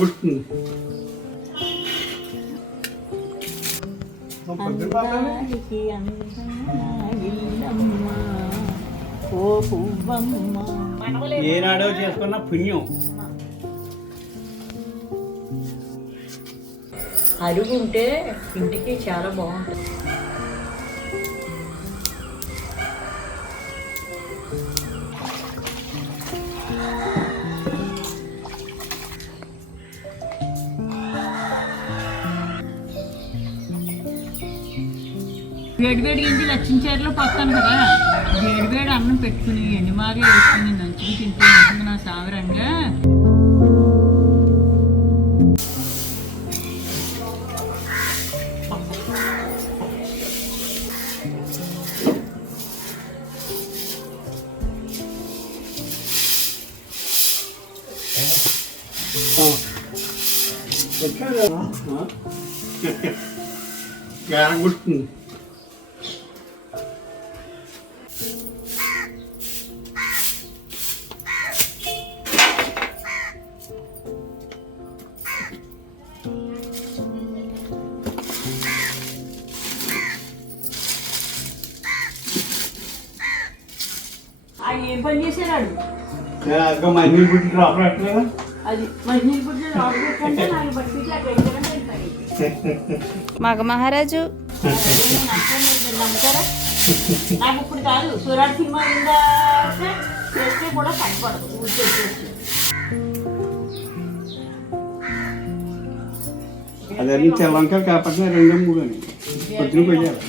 గుర్తుంది ఏనాడో చేసుకున్న పుణ్యం. అరుగు ఉంటే ఇంటికి చాలా బాగుంటుంది. వేడివేడి ఇంటి లచ్చించేరులో పోతాను కదా, వేడివేడి అన్నం పెట్టుకుని ఎండుమాగా వేసుకుని నంచుకు తింటూ ఉంటుంది నా సావరంగా. గుర్తుంది ఏం పని చేశాడు? మంచి పుట్టి రావట్లేదా? అది మంచి పుట్టి రావట్లేదంటే నాకు బట్టి మగ మహారాజు నాకు ఇప్పుడు కాదు, సూర్యాడు సినిమా చేస్తే కూడా కనపడదు. అదే తెల్లంకాయలు కాపాడిన 2 3 అని పొద్దున పోయారు.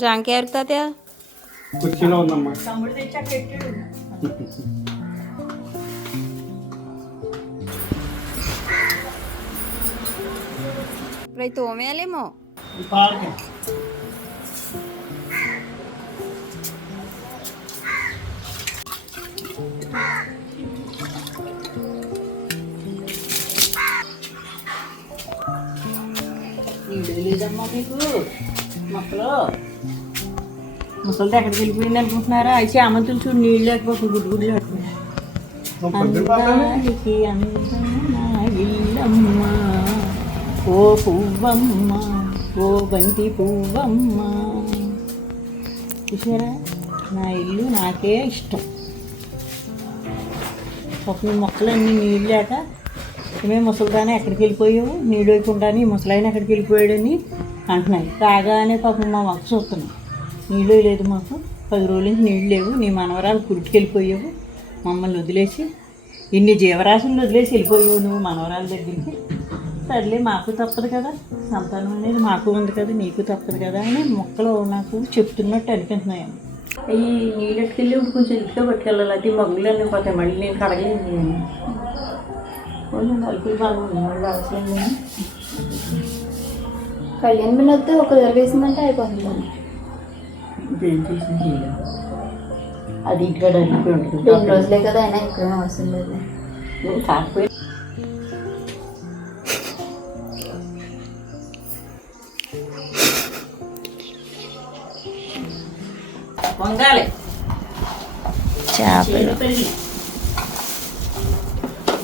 జాంకాయ తాతయ్య కుర్చీలో ఉందమ్మా. తమ్ముడు తెచ్చాక పెట్టాడు. ఇప్పుడు తోమేయాలేమో. నీళ్ళు లేదమ్మా మీకు మొక్కలు. ముసలితో ఎక్కడికి వెళ్ళిపోయింది అనుకుంటున్నారా? అయితే అమ్మతులు చూడు, నీళ్ళు లేకపోతే గుడ్డు గుడ్లు అందానికి అందమైన ఇల్లమ్మ, ఓ పువ్వమ్మ, ఓ బంతి పువ్వమ్మ. చూసారా, నా ఇల్లు నాకే ఇష్టం. ఒక మొక్కలన్నీ నీళ్ళు లేక మేము ముసలిదాన్ని ఎక్కడికి వెళ్ళిపోయావు, నీళ్ళు వేయకుండాని ముసలాయన ఎక్కడికి వెళ్ళిపోయాడని అంటున్నాయి. రాగానే పాపం మా మొక్క చూస్తున్నాం, నీళ్ళు లేదు మాకు, 10 రోజుల నుంచి నీళ్ళు లేవు, నీ మనవరాలు పురిటికి వెళ్ళిపోయావు, మమ్మల్ని వదిలేసి ఇన్ని జీవరాశులను వదిలేసి వెళ్ళిపోయావు నువ్వు మనవరాల దగ్గరికి. సర్లే మాకు తప్పదు కదా, సంతానం అనేది మాకు ఉంది కదా, నీకు తప్పదు కదా అని మొక్కలు నాకు చెప్తున్నట్టు అనిపిస్తున్నాయి. ఈ నీళ్ళెట్టుకెళ్ళి కొంచెం ఇంట్లో పట్టుకెళ్ళాలి, అది మగ్గులన్నీ పోతాయి. మళ్ళీ నేను కడగలేదు, నేను కొంచెం నలుపులు బాగుంది, మళ్ళీ అవసరం లేదు. కళ్యాణ్ బిన్ వస్తే ఒక వేసిందంటే అయిపోతుంది. ఏం చేసింది అది ఇక్కడ అల్లిపోయి ఉంటుంది. 2 రోజులే కదా, అయినా ఇక్కడ అవసరం లేదు. కాకపోయి వంగాలి చేపలు.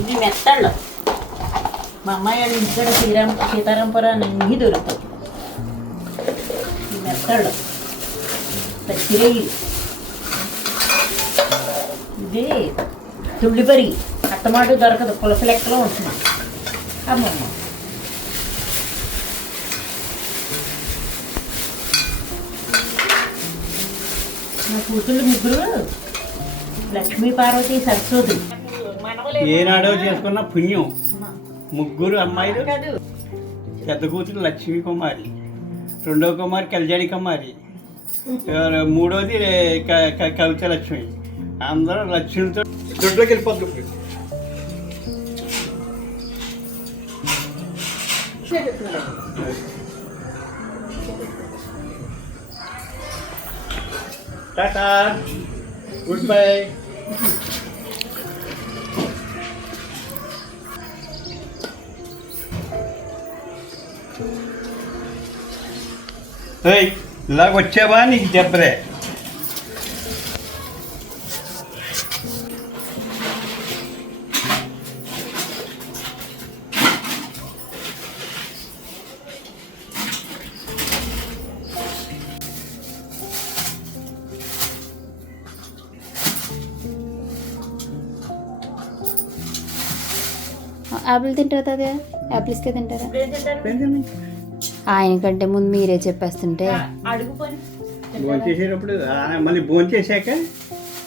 ఇది మెత్తళ్ళు. మా అమ్మాయి వాళ్ళ ఇంటికాడ సీతారాంపురం అన్నీ దొరుకుతాయి. ఈ మెత్తళ్ళు పచ్చిరయ్యి, ఇది తుళ్ళిపరి అట్టమాటు దొరకదు, పులస లెక్కలో ఉంటున్నా. అమ్మమ్మ నా కూతుళ్ళు 3, లక్ష్మీ, పార్వతి, సరస్వతి. ఏనాడో చేసుకున్న పుణ్యం. 3 అమ్మాయిలు. పెద్ద కూతురు లక్ష్మీ కుమారి, 2వ కుమారి కళ్యాణి కుమారి, 3వది కవిత లక్ష్మి. అందరూ లక్ష్మితో దొడ్లోకి వెళ్ళిపోతుంది. Tata, good bye. ఏయ్ ఇలాగ వచ్చావా నీకు దెబ్బలే. యాపిల్ తింటారా తాతయ్య? యాపిల్ ఇస్తే తింటారా? ఏం తింటారు? ఆయనకంటే ముందు మీరే చెప్పేస్తుంటే. అడుగు పని భోంచేసేటప్పుడు మళ్ళీ భోంచేసాక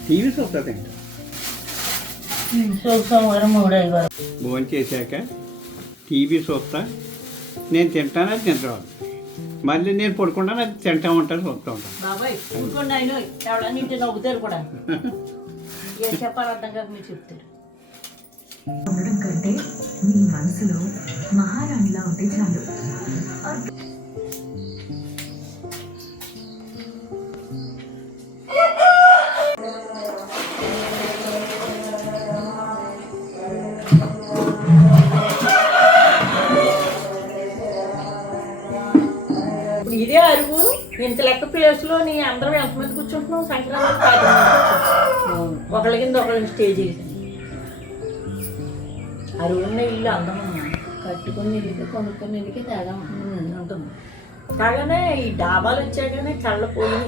టీవీ చూస్తుంది. సోమవారం 3 5 భోంచేసాక టీవీ చూస్తా, నేను తింటాను, అది తింటాను. మళ్ళీ నేను పడుకుంటాను, అది తింటా ఉంటాను, చూస్తూ ఉంటాను. బాబాయ్ కూర్చోండి. ఆయన ఎవడన్నా ఇంటి నవ్వుతారు కూడా. ఏం చెప్పాలి అర్థం కాక మీరు చెప్తారు. ఉండడం కంటే మీ మనసులో మహారాణిలా ఉంటే చాలు. ఇప్పుడు ఇదే అరుగు ఇంత లెక్క ప్లేస్లో నీ అందరం ఎంతమంది కూర్చుంటున్నాం? సంక్రాంతి 10 మంది ఒకళ్ళ కింద ఒకళ్ళ స్టేజ్ వేసాను. అరుగున్న ఇల్లు అందమన్నా కట్టుకుని ఇల్లుకి కొనుక్కుని ఇల్లుకి తేడా ఉంటుంది. కాగానే ఈ డాబాలు వచ్చాకనే కళ్ళ పోయి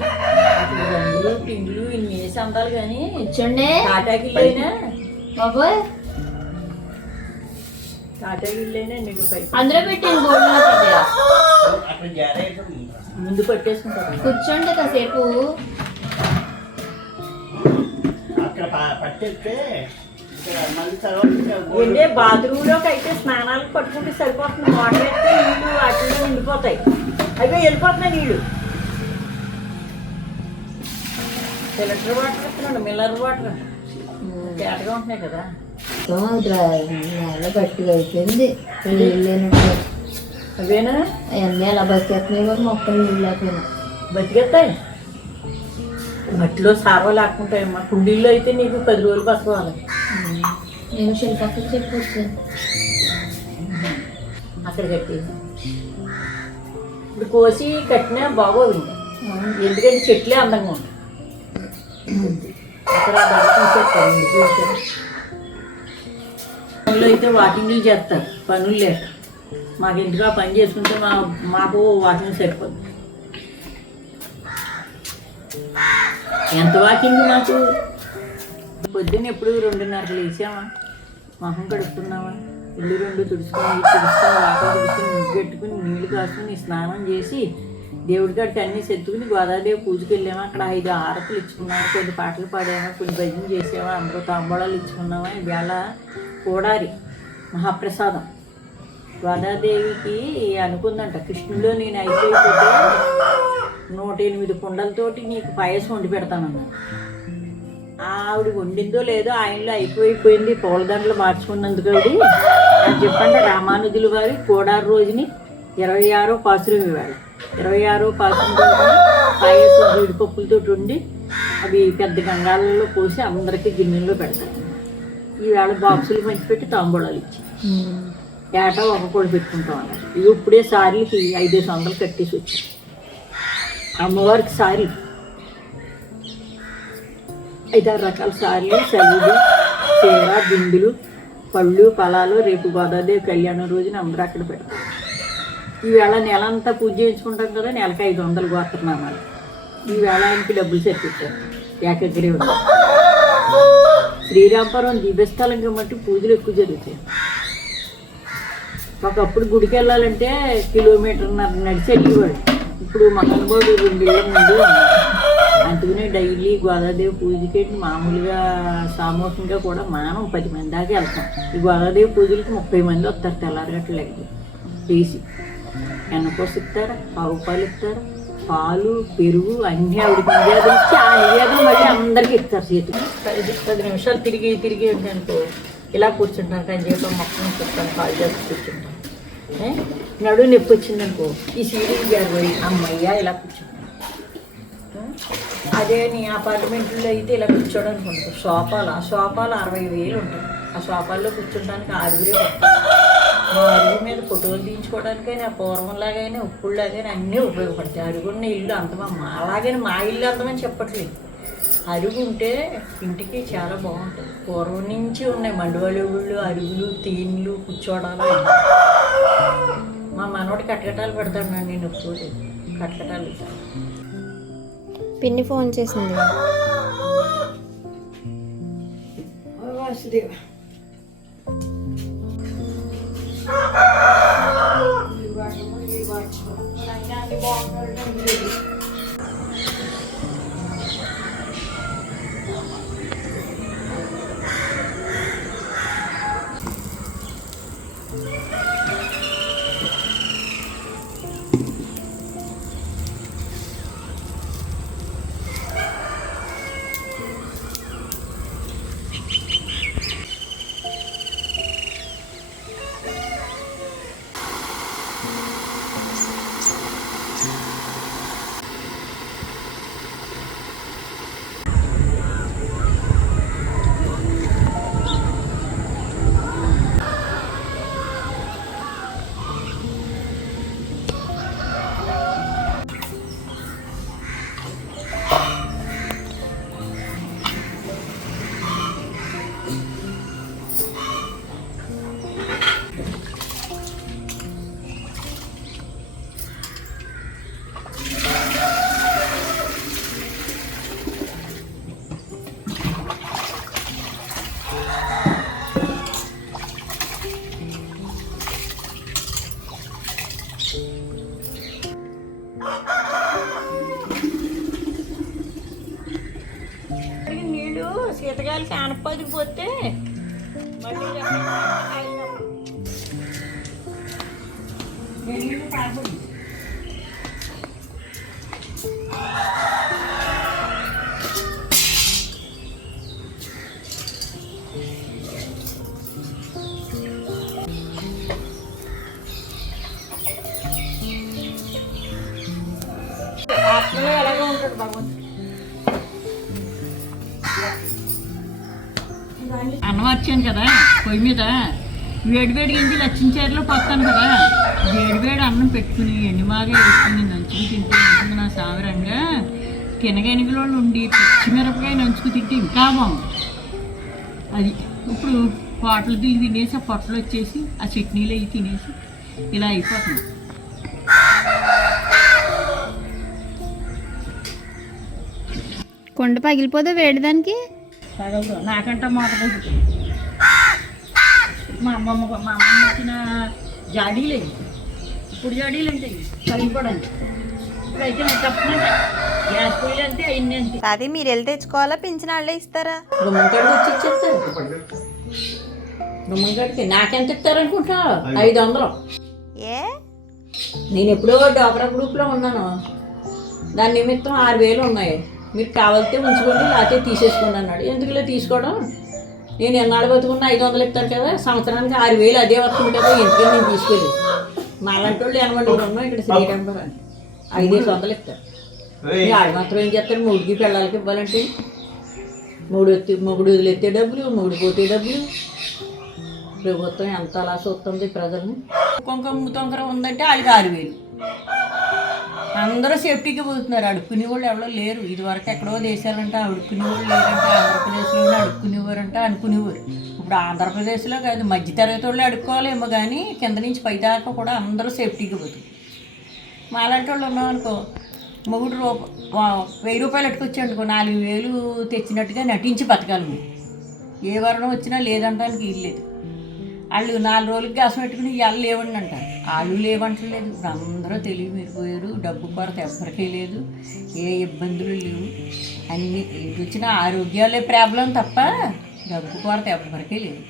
రంగులు పిండ్లు ఇన్ని వేసి అందాలి. కానీ కూర్చోండి తాటాకిల్లు అయినా బాబోయ్. తాటాకిల్లు అయినా నీకు పై అందులో పెట్టాను గోల్డ్లో పెట్టా. ముందు పట్టేసుకుంటారు. కూర్చోండి కాసేపు. అక్కడ పట్టేస్తే ఏంటే బాత్రూంలోకి అయితే స్నానాలకు పట్టుకుంటే సరిపోతుంది. వాటర్ వేస్తే నీళ్ళు వాటిలో నిండిపోతాయి. అయితే వెళ్ళిపోతున్నాయి నీళ్ళు. ఫిల్టర్ వాటర్ వస్తున్నాడు, మిల్లర్ వాటర్ తేటగా ఉంటున్నాయి కదా. నేల గట్టిగా అయిపోయింది. నీళ్ళు అవేనా అవన్నీ ఎలా బతికేస్తున్నాయి మొక్కలు నీళ్ళు లేకపోయినా బతికేస్తాయి. మట్టిలో సార్వ లేకుంటాయమ్మా. కుండీల్లో అయితే నీకు 10 రోజులు బతకాలి. నేను శిల్పక్కకి చెప్పొచ్చాను. అక్కడ కట్టి ఇప్పుడు కోసి కట్టినా బాగోదు. ఎందుకంటే చెట్లే అందంగా ఉంటాయి. అక్కడ పనులు అయితే వాకింగ్లు చేస్తారు. పనులు లేక మాకు ఇంటిగా పని చేసుకుంటే మాకు వాకింగ్ సరిపోతుంది. ఎంత వాకింగ్ మాకు. పొద్దున్న ఎప్పుడు 2:30 లేచామా, మొహం కడుక్కున్నామా, ఇల్లు 2 తుడుచుకొని వాటర్ తుడుచుకొని ముగ్గెట్టుకుని నీళ్లు కాసుకుని స్నానం చేసి దేవుడి కాడికి అన్నీ సెత్తుకుని గోదాదేవి పూజకి వెళ్ళామా. అక్కడ 5 హారతులు ఇచ్చుకున్నామా, కొన్ని పాటలు పాడామా, కొన్ని భజన చేసామా, అందరూ తాంబూలాలు ఇచ్చుకున్నామా. ఇవాళ కోడారి మహాప్రసాదం గోదాదేవికి అనుకుందంట, కృష్ణులో నేను అయిపోయిపోతే 108 కుండలతోటి నీకు పాయసం వండి పెడతానన్నా. ఆవిడ వండిందో లేదో ఆయనలో అయిపోయింది. పూలదండలు మార్చుకున్నందుకు ఆవిడ అది చెప్పండి. రామానుజులు వారి కోడారు రోజుని 26వ పాసురం ఇవాళ. 26వ పాసురం రోజుని పాయసం జీడిపప్పులతో వండి అవి పెద్ద గంగాలలో పోసి అందరికీ గిన్నెల్లో పెడతారు. ఈవేళ బాక్సులు పంచిపెట్టి తాంబూలాలు ఇచ్చి ఏటా ఒక కూడా పెట్టుకుంటాం అన్నారు. ఇవి ఇప్పుడే సారీలకి 500 కట్టేసి వచ్చి అమ్మవారికి సారీ 5-6 రకాల సారీలు, సలీలు, చీర, బిందులు, పళ్ళు, ఫలాలు. రేపు గోదాదేవి కళ్యాణం రోజున అందరూ అక్కడ పెడతారు. ఈవేళ నెలంతా పూజ చేయించుకుంటాం కదా, నెలకు 500 గోత్రనామాలు. ఈవేళ ఆయనకి డబ్బులు సరిపెట్టారు. ఏకగ్రీవం శ్రీరాంపురం దీపస్థలం కాబట్టి పూజలు ఎక్కువ జరుగుతాయి. ఒకప్పుడు గుడికి వెళ్ళాలంటే 1.5 కిలోమీటర్న్నర నడిచి వెళ్ళేవాడు. ఇప్పుడు మహానుభావుడు 2 ఏళ్ళ ముందు అందుకనే డైలీ గోదాదేవి పూజకి మామూలుగా సామూహికంగా కూడా మనం 10 మంది దాకా వెళ్తాం. ఈ గోదాదేవి పూజలకి 30 మంది వస్తారు. తెల్లారగట్లకి తీసి ఎన్నకోస ఇస్తారు, పావు పాలు ఇస్తారు, పాలు, పెరుగు అన్నీ ఆవిడకి నివేదన ఇచ్చి ఆ నివేదన మళ్ళీ అందరికీ ఇస్తారు. చేతికి 10 నిమిషాలు తిరిగి అనుకో ఇలా కూర్చుంటాను. కంజీపం మొక్కను కూర్చుంటాను, కాలు చేసి కూర్చుంటాను. నడువు నొప్పి వచ్చిందనుకో ఈ సీరియల్ గారు అమ్మయ్య ఇలా కూర్చుంటాను. అదే నీ అపార్ట్మెంట్లో అయితే ఇలా కూర్చోడానికి ఉంటుంది. సోఫాలు 60,000 ఉంటాయి. ఆ సోఫాల్లో కూర్చోడానికి 6 ఉంటాయి. మా అరుగు మీద ఫోటోలు తీయించుకోవడానికైనా పూర్వంలాగైనా ఇప్పుడులాగైనా అన్నీ ఉపయోగపడతాయి. అరుగున్న ఇల్లు అంతమా అలాగని మా ఇల్లు అంతమని చెప్పట్లేదు. అరుగు ఉంటే ఇంటికి చాలా బాగుంటుంది. పూర్వం నుంచి ఉన్నాయి మండువలుగుళ్ళు, అరుగులు, తీన్లు, కూర్చోవడాలు. మా మనోడు కటకటాలు పెడతాడు, నేను ఎప్పుడు కటకటాలు పిన్ని ఫోన్ చేసింది. వాసుదేవ నీళ్ళు శీతకాలకి ఆనపదిపోతే మళ్ళీ నీళ్ళు తాగదు. ఆత్మలో ఎలాగో ఉంటాడు భగవంతుడు. అన్నం వచ్చాను కదా పొయ్యి మీద, వేడివేడి గింజలు లచ్చించారులో పక్కను కదా, వేడివేడి అన్నం పెట్టుకుని ఎండిమాగా వేసుకుని నంచుకు తింటే ఉంటుంది నా సావరంగా. తినగనికలో ఉండి పచ్చిమిరపకాయ నంచుకు తింటే ఇంకా బాగుంది. అది ఇప్పుడు పొట్లు తినేసి ఆ పొట్టలు వచ్చేసి ఆ చట్నీలు అవి తినేసి ఇలా అయిపోతుంది. కొండ పగిలిపోతే వేడిదానికి తగలదు నాకంటే మాట మా అమ్మమ్మ వచ్చిన జాడీలు అవి, ఇప్పుడు జాడీలు అంటే పగిలిపోవడానికి. ఇప్పుడైతే నేను తప్పకుండా గ్యాస్ పొయ్యిలు అంటే అయింది అంతే. అది మీరు వెళ్ళి తెచ్చుకోవాలా, పింఛన్ వాళ్ళే ఇస్తారా? గుమ్మంకాడికి వచ్చి ఇచ్చేస్తారు. గుమ్మంకాడికి నాకెంత ఇస్తారనుకుంటున్నా? 500. ఏ నేను ఎప్పుడో డాక్రా గ్రూప్లో ఉన్నాను, దాని నిమిత్తం 6000 ఉన్నాయి. మీరు కావాలితే ఉంచుకోండి, లేకపోతే తీసేసుకోండి అన్నాడు. ఎందుకులే తీసుకోవడం, నేను ఎన్నాళ్ళు బతుకున్నా 500 ఇస్తాను కదా, సంవత్సరానికి 6000 అదే వస్తుంది కదా, ఎందుకని నేను తీసుకెళ్ళి. మాలాంటి వాళ్ళు 80 ఉన్నాం ఇక్కడ శ్రీరంభర్ అని 500 ఇస్తారు. ఆడు మాత్రం ఏం చేస్తారు, మూడికి పిల్లలకి ఇవ్వాలంటే మొగుడు వదిలేస్తే డబ్బులు, మొగుడు పోతే డబ్బులు. ప్రభుత్వం ఎంత అలా చూస్తుంది ప్రజల్ని. కుంకుమ తొంకర ఉందంటే వాళ్ళకి 6000. అందరూ సేఫ్టీకి పోతున్నారు. అడుక్కునే వాళ్ళు ఎవరో లేరు. ఇదివరకు ఎక్కడో దేశాలంటే అడుక్కునే వాళ్ళు లేరంటే, ఆంధ్రప్రదేశ్లోనే అడుక్కునేవారంటే అనుకునేవారు. ఇప్పుడు ఆంధ్రప్రదేశ్లో కాదు, మధ్యతరగతి వాళ్ళు అడుక్కోవాలేమో కానీ కింద నుంచి పైదాకా కూడా అందరూ సేఫ్టీకి పోతుంది. మాలాంటి వాళ్ళు ఉన్నామనుకో, మొగుడు 1000 రూపాయలు అట్టుకొచ్చాడుకో, 4000 తెచ్చినట్టుగా నటించి బతకాలి. మీరు ఏ వర్ణం వచ్చినా లేదంటానికి ఇల్లేదు. వాళ్ళు 4 రోజులకి గ్యాస్ పెట్టుకుని ఇవాళ లేవండి అంటారు. వాళ్ళు లేవంటలేదు. అందరూ తెలివి మీరిపోయారు. డబ్బు కొరత ఎవరికీ లేదు, ఏ ఇబ్బందులు లేవు. అన్ని ఏది వచ్చినా ఆరోగ్యాలే ప్రాబ్లం తప్ప డబ్బు కొరత ఎవరికీ లేదు.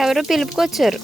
ఎవరు పిలుపుకొచ్చారు?